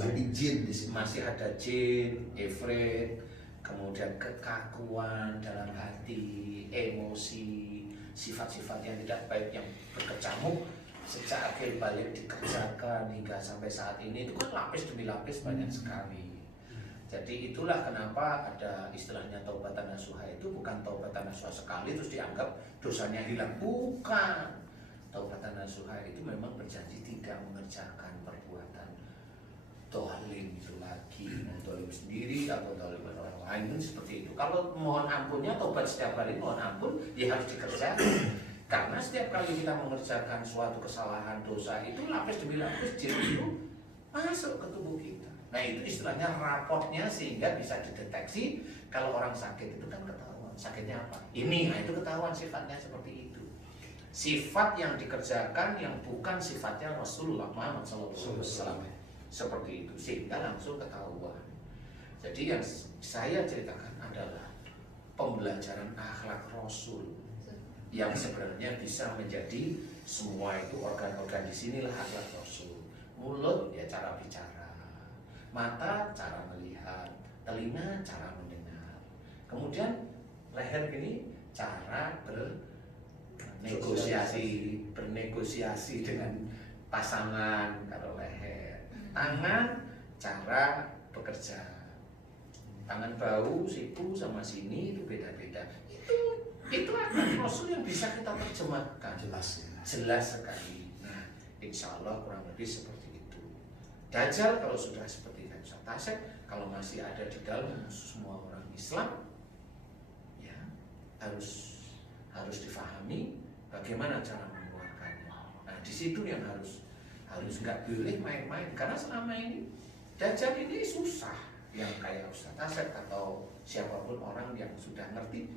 Berarti jin di sini. Masih ada jin, ifrit, kemudian kekakuan dalam hati, emosi, sifat-sifat yang tidak baik yang berkecamuk sejak akhir balik dikerjakan hingga sampai saat ini. Itu kan lapis demi lapis banyak sekali. Jadi itulah kenapa ada istilahnya taubatan nasuha. Itu bukan taubatan nasuha sekali terus dianggap dosanya hilang, bukan. Taubatan nasuha itu memang berjanji tidak mengerjakan perbuatan dolim itu lagi, dolim sendiri atau dolim orang lain seperti itu. Kalau mohon ampunnya, taubat setiap kali mohon ampun ya harus dikerjakan. Karena setiap kali kita mengerjakan suatu kesalahan dosa itu lapis demi lapis jin itu masuk ke tubuh kita. Nah itu istilahnya raportnya sehingga bisa dideteksi. Kalau orang sakit itu kan ketahuan sakitnya apa. Ini, nah itu ketahuan sifatnya seperti itu. Sifat yang dikerjakan yang bukan sifatnya Rasulullah Muhammad SAW seperti itu sehingga langsung ketahuan. Jadi yang saya ceritakan adalah pembelajaran akhlak Rasul yang sebenarnya bisa menjadi semua itu organ-organ di sinilah akhlak Rasul. Mulut ya cara bicara, Mata cara melihat, telinga cara mendengar. Kemudian leher ini cara bernegosiasi dengan pasangan kalau leher. Tangan cara bekerja. Tangan bau, siku sama sini itu beda-beda. Itu akan Rasul yang bisa kita terjemahkan. Jelas sekali. Nah, insya Allah kurang lebih seperti itu. Dajjal kalau sudah seperti kata Ustaz Asep, kalau masih ada di dalam semua orang Islam, ya harus difahami bagaimana cara mengeluarkannya. Nah, di situ yang harus nggak boleh main-main, karena selama ini Dajjal ini susah. Yang kayak Ustaz Asep atau siapapun orang yang sudah ngerti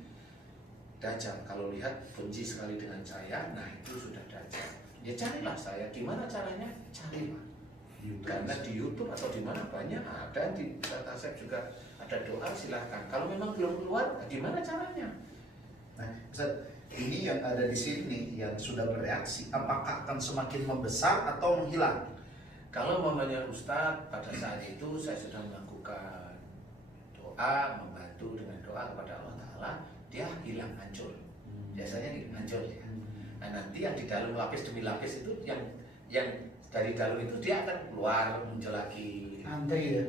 Dajjal, kalau lihat benci sekali dengan saya, nah itu sudah Dajjal. Ya carilah saya, gimana caranya? Carilah. Karena di YouTube atau di mana banyak ada, di Ustaz Asep juga ada doa, silahkan. Kalau memang belum keluar, gimana caranya? Nah, Ustaz, ini yang ada di sini yang sudah bereaksi, apakah akan semakin membesar atau menghilang? Kalau mamanya Ustadz pada saat itu saya sudah melakukan doa, membantu dengan doa kepada Allah Ta'ala, dia hilang, hancur. Biasanya hancur ya. Nah, nanti yang di dalam lapis demi lapis itu yang dari dalam itu dia akan keluar, muncul lagi.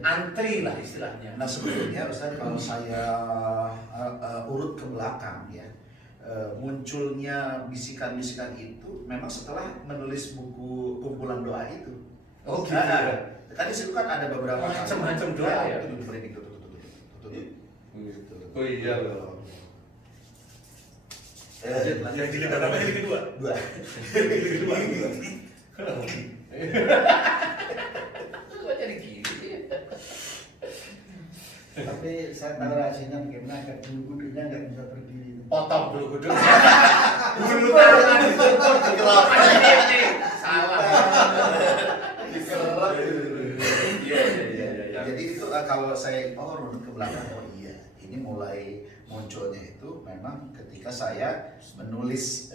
Antri lah istilahnya. Nah, sebetulnya Ustaz, kalau saya urut ke belakang ya, munculnya bisikan-bisikan itu memang setelah menulis buku kumpulan doa itu. Oh gitu. Tadi situ kan ada beberapa macam-macam doa ya. Oh iya loh. Lanjut. Yang jilid pertama jadi kedua. Dua. Jilid kedua. Kok jadi gini ya? Tapi saya tahu rahasianya bagaimana agar bulu kudunya nggak bisa berdiri. Potong bulu kuduk. Bulu tangan dicopot dikerok. Salah. Iya. Jadi itu kalau saya runut ke belakang, oh iya, ini mulai munculnya itu memang ketika saya menulis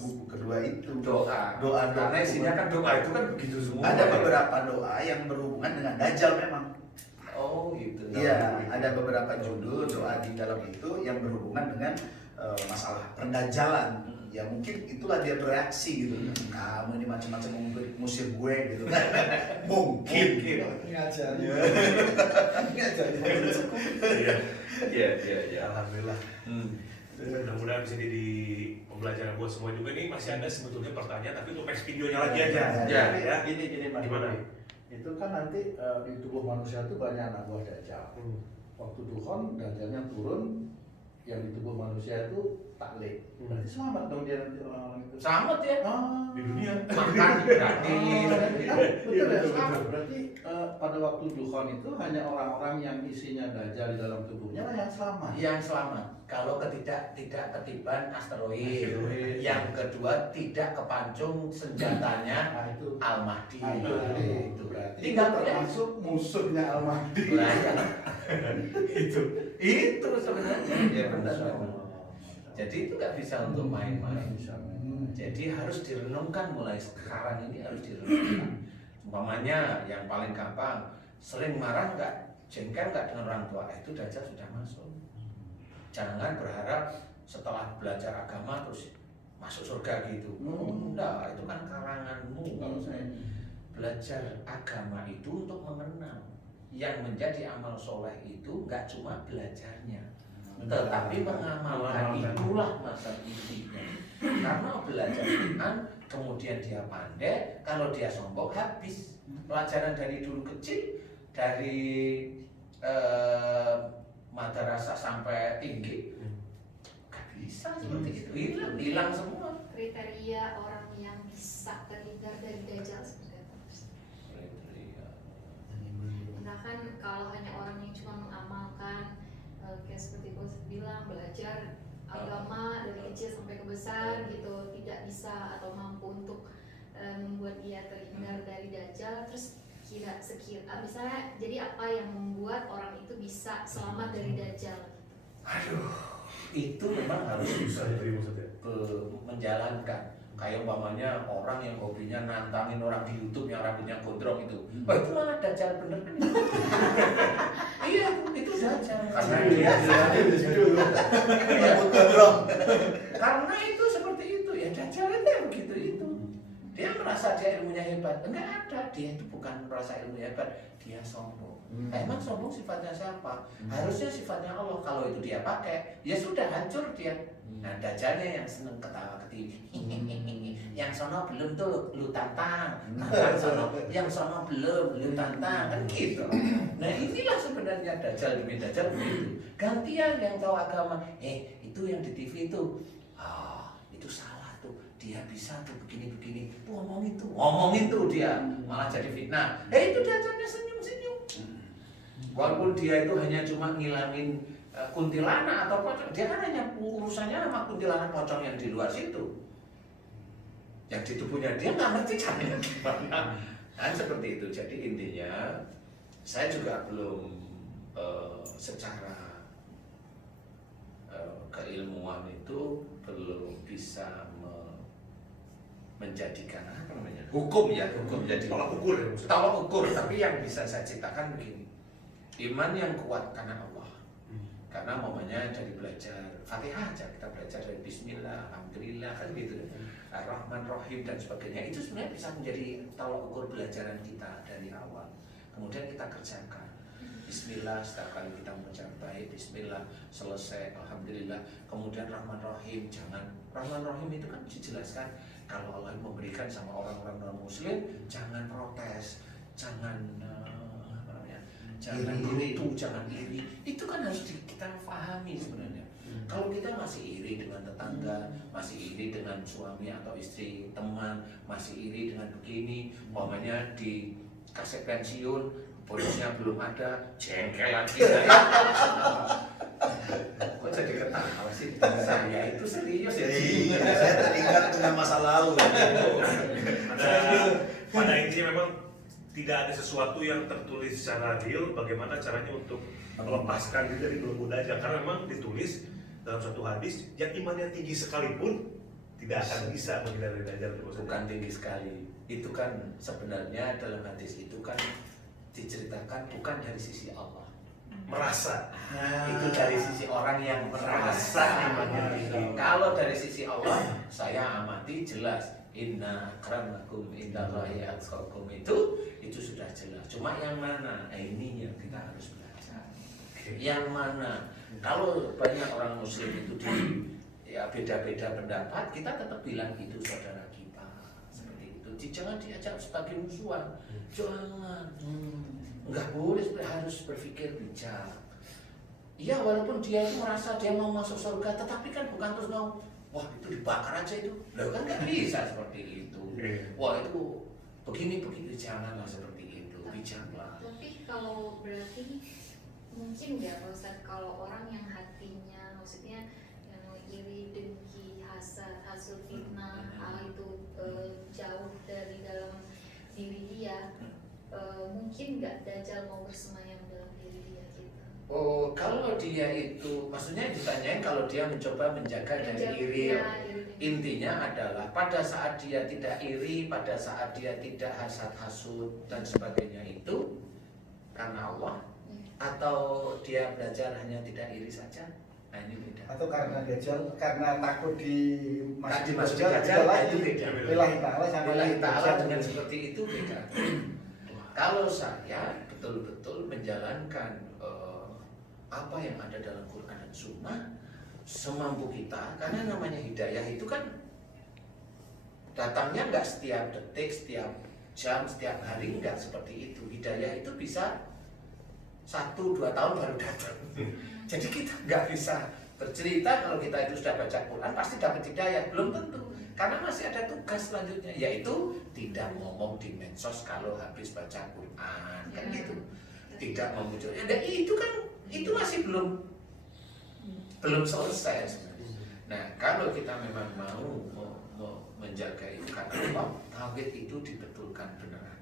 buku kedua itu. Doa. Karena isinya kan doa itu kan begitu semua. Ada beberapa doa yang berhubungan dengan Dajjal memang. Oh gitu. Iya, ada beberapa judul doa di dalam itu yang berhubungan dengan masalah perdajalan. Ya mungkin itulah dia bereaksi gitu. Kamu ini macam-macam musir gue gitu. Mungkin. Ngajarnya. Iya. Alhamdulillah. Mudah-mudahan bisa jadi pembelajaran buat semua juga nih. Masih ada sebetulnya pertanyaan, tapi untuk next videonya lagi aja. Ya. Gini Mas. Gimana? Itu kan nanti di tubuh manusia itu banyak anak buah Dajjal. Waktu Dukhon, Dajjalnya turun, yang di tubuh manusia itu taklid. Berarti selamat dong dia nanti orang-orang itu. Selamat ya. Di dunia. Makan gratis. Betul ya, selamat. Berarti pada waktu Dukhon itu hanya orang-orang yang isinya Dajjal di dalam tubuhnya lah yang selamat. Yang selamat. Kalau tidak ketiban asteroid. Yang kedua tidak kepancung senjatanya Nah itu. Al-Mahdi. Itu berarti Tinggal termasuk musuhnya Al-Mahdi. Itu sebenarnya. Ya benar. Jadi itu nggak bisa untuk main-main. Jadi harus direnungkan mulai sekarang ini harus direnungkan. Umpamanya yang paling gampang, sering marah nggak, jengkel nggak dengan orang tua, itu Dajjal sudah masuk. Jangan berharap setelah belajar agama terus masuk surga gitu. Enggak, itu kan karanganmu. Kalau saya belajar agama itu untuk mengenal. Yang menjadi amal soleh itu nggak cuma belajarnya, tetapi mengamalkan itulah masa intinya. Karena belajar Quran kemudian dia pandai, kalau dia sombong habis. Pelajaran dari dulu kecil, dari madrasah sampai tinggi, gak bisa seperti itu, hilang semua. Kriteria orang yang bisa terhindar dari Dajjal seperti apa? Misalkan kalau hanya orang yang cuma mengamalkan kayak seperti Bos bilang, belajar agama dari kecil sampai ke besar gitu, tidak bisa atau mampu untuk membuat dia terhindar dari Dajjal, terus misalnya jadi apa yang membuat orang itu bisa selamat dari Dajjal? Aduh, itu memang harus bisa menjalankan. Kayak umpamanya orang yang hobinya nantangin orang di YouTube yang rambutnya gondrong itu. Wah, itu malah dajjal bener kan? Iya, itu dajjal. Karena dia Rambut gondrong. karena itu seperti itu ya, dajjal itu ya begitu itu. Dia merasa dia ilmunya hebat. Enggak ada, dia itu bukan merasa ilmunya hebat, dia sombong. Emang sombong sifatnya siapa? Harusnya sifatnya Allah. Kalau itu dia pakai, ya sudah hancur dia. Nah, dajjalnya yang seneng ketawa ketiwi. Yang sono belum tuh, lu tantang. Tantang sono, yang sono belum, lu tantang. Kan gitu. Nah, inilah sebenarnya dajjal demi dajjal begitu. Gantian yang tahu agama. Itu yang di TV itu. Itu salah tuh. Dia bisa tuh begini-begini. Ngomongin tuh dia. Malah jadi fitnah. Itu dajjalnya senyum-senyum. Walaupun dia itu hanya cuma ngilangin kuntilanak atau pocong, dia kan hanya urusannya sama kuntilanak pocong yang di luar situ. Yang di tubuhnya dia nggak ngerti caranya gimana. Kan seperti itu. Jadi intinya saya juga belum secara keilmuan itu belum bisa menjadikan apa namanya hukum jadi Tolak ukur ya maksudnya. tolak ukur. Tapi yang bisa saya ceritakan begini, iman yang kuat karena Allah. Karena momennya dari belajar Fatihah aja, kita belajar dari Bismillah, Alhamdulillah, kan gitu, Ar-Rahman, Rahim dan sebagainya. Itu sebenarnya bisa menjadi tolak ukur belajaran kita dari awal. Kemudian kita kerjakan Bismillah, setiap kali kita mengucap baik, Bismillah, selesai, Alhamdulillah. Kemudian Rahman, Rahim, jangan Rahman, Rahim itu kan dijelaskan kalau Allah memberikan sama orang-orang non-muslim, jangan protes, jangan jangan gerutu, jangan iri. Itu kan harus kita pahami sebenarnya. Kalau kita masih iri dengan tetangga, masih iri dengan suami atau istri, teman, masih iri dengan begini, umpamanya di kasih pensiun, bonusnya belum ada, jengkelan kita. Kok jadi ketawa sih? Saya itu serius ya. Saya teringat dengan masa lalu. Pada intinya memang tidak ada sesuatu yang tertulis secara real. Bagaimana caranya untuk melepaskan diri dari belenggu dajjal? Karena memang ditulis dalam suatu hadis yang imannya tinggi sekalipun tidak akan bisa menghindari dajjal. Bukan tinggi sekali. Itu kan sebenarnya dalam hadis itu kan diceritakan bukan dari sisi Allah. Merasa. Itu dari sisi orang yang merasa imannya tinggi. Kalau dari sisi Allah, saya amati jelas. Inna akramakum indallahi atqakum itu sudah jelas. Cuma yang mana? Ini yang kita harus belajar. Yang mana? Kalau banyak orang muslim itu beda-beda pendapat, kita tetap bilang itu saudara kita. Seperti itu. Jangan diajak sebagai musuhan. Jangan. Enggak boleh, harus berpikir bijak. Iya, walaupun dia itu merasa dia mau masuk surga, tetapi kan bukan terus mau wah itu dibakar aja itu, loh kan nggak bisa seperti itu. Wah itu begini janganlah seperti itu, bijaklah. Tapi kalau berarti mungkin nggak Pak Ustadz, kalau orang yang hatinya maksudnya yang iri, dengki, hasad, fitnah, hal itu jauh dari dalam diri dia, mungkin nggak dajjal mau bersemayam dalam diri dia gitu. Oh, kalau dia itu, maksudnya ditanyain kalau dia mencoba menjaga dari iri. Intinya adalah pada saat dia tidak iri, pada saat dia tidak hasad-hasud dan sebagainya itu karena Allah, atau dia belajar hanya tidak iri saja. Nah ini beda. Atau karena dajjal, karena takut Dimasuki dajjal, dajjal, lagi. itu beda. Lillahi ta'ala sama Lillahi ta'ala dajjal. dengan seperti itu beda. Kalau saya betul-betul menjalankan apa yang ada dalam Quran dan Sunnah semampu kita, karena namanya hidayah itu kan datangnya nggak setiap detik, setiap jam, setiap hari, nggak seperti itu. Hidayah itu bisa 1-2 tahun baru datang. Jadi kita nggak bisa bercerita kalau kita itu sudah baca Quran pasti dapat hidayah, belum tentu. Karena masih ada tugas selanjutnya, yaitu tidak ngomong di medsos kalau habis baca Quran, kan gitu. Tidak memuncul. Ya, itu masih belum selesai sebenarnya. Nah, kalau kita memang mau menjaga itu karena Allah, tauhid itu dibetulkan beneran.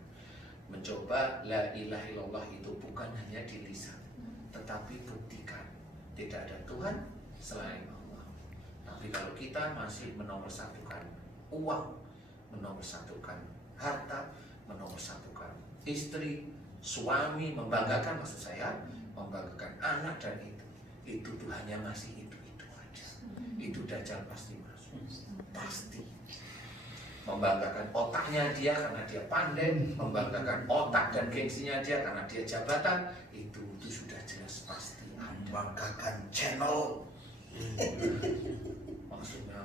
Mencoba la ilaha illallah itu bukan hanya di lisan, tetapi buktikan tidak ada Tuhan selain Allah. Tapi kalau kita masih menomorsatukan uang menomorsatukan, harta menomorsatukan, istri, suami membanggakan, maksud saya membanggakan anak, dan itu Tuhannya masih itu aja. Itu Dajjal pasti masuk, pasti. Membanggakan otaknya dia karena dia pandai, membanggakan otak dan gengsinya dia karena dia jabatan, itu sudah jelas pasti ada. Membanggakan channel. Maksudnya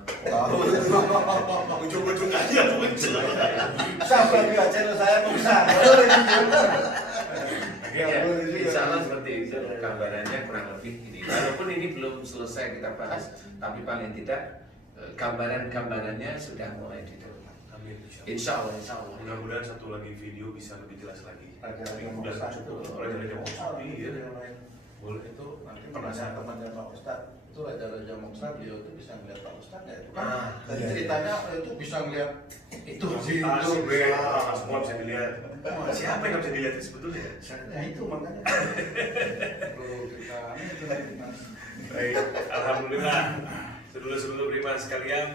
Ujung-ujung aja muncul. Siapa juga channel saya besar. ya, insya Allah seperti itu gambarannya kurang lebih ini. Walaupun ini belum selesai kita bahas, tapi paling tidak gambaran-gambarannya sudah mulai didapat. Amin. Insya Allah, insya Allah. Mudah-mudahan satu lagi video bisa lebih jelas lagi. Raja-raja Udah Moksad cukup. itu. Raja-raja Moksad, iya. Boleh itu nanti Penasaran. teman-teman Pak Ustadz itu Raja-raja Moksad, beliau itu bisa melihat Pak Ustadz ya itu kan. Ah, Dan iya. ceritanya itu bisa melihat itu Asik, semua bisa dilihat. Siapa yang nggak bisa dilihat sebetulnya? Ya itu makanya perlu kita itu lagi mas. Baik, alhamdulillah. Sedulur-sedulur beriman sekalian,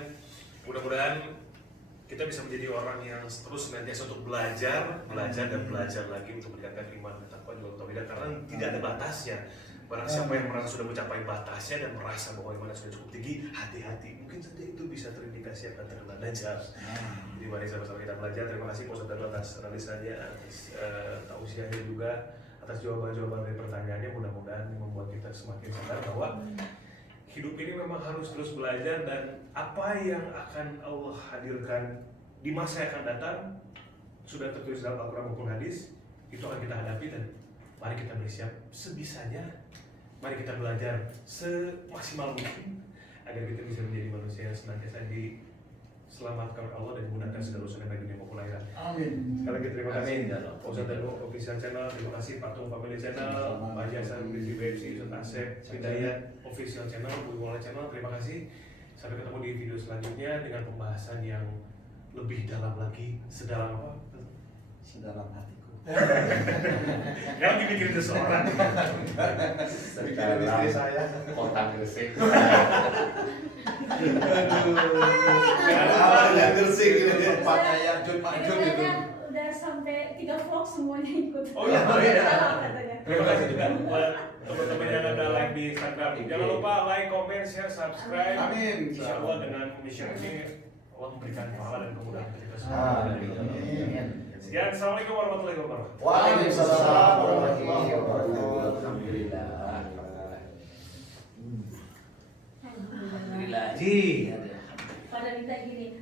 mudah-mudahan kita bisa menjadi orang yang terus senantiasa untuk belajar dan belajar lagi untuk meningkatkan iman, takwa juga tauhid, karena tidak ada batasnya. Barang siapa yang merasa sudah mencapai batasnya dan merasa bahwa imannya sudah cukup tinggi, hati-hati. Mungkin saja itu bisa terindikasi akan terkena Dajjal. Jadi mari sama-sama kita belajar. Terima kasih Pak Ustadz Darul atas analisanya, atas tausiahnya juga, atas jawaban-jawaban dari pertanyaannya. Mudah-mudahan membuat kita semakin sadar bahwa hidup ini memang harus terus belajar, dan apa yang akan Allah hadirkan di masa yang akan datang sudah tertulis dalam Al-Quran maupun hadis, itu akan kita hadapi, dan mari kita bersiap sebisanya. Mari kita belajar semaksimal mungkin agar kita bisa menjadi manusia yang senantiasa diselamatkan oleh Allah dan dimudahkan segala urusan yang baik dunia maupun akhirat. Amin. Sekali lagi terima kasih Amin, ya Allah. Pak Ustadz Darul Official Channel, terima kasih Pak Tung Family Channel, Pak Jasan Bisi BFC, Ustadz Asep, Hidayat Official Channel, Bu Iwala Channel, terima kasih. Sampai ketemu di video selanjutnya dengan pembahasan yang lebih dalam lagi, sedalam apa? Sedalam hatiku. Yang dibikin seseorang. Bikin istri saya. Kota Gresik. Yang Gresik gitu ya. Tempatnya yang Jun Majun itu. Katanya udah sampai 3 vlog semuanya ikut. Oh iya, iya. Katanya. Terima kasih juga buat teman-teman yang ada like di Instagram. Jangan lupa like, comment, share, subscribe. Amin. Insya Allah dengan mission ini Allah memberikan pahala dan kemudahan untuk kita semua. Amin. Sekian, assalamualaikum warahmatullahi wabarakatuh. Waalaikumsalam warahmatullahi wabarakatuh. Alhamdulillah. Alhamdulillah. Alhamdulillah. Ji. Pada minta gini,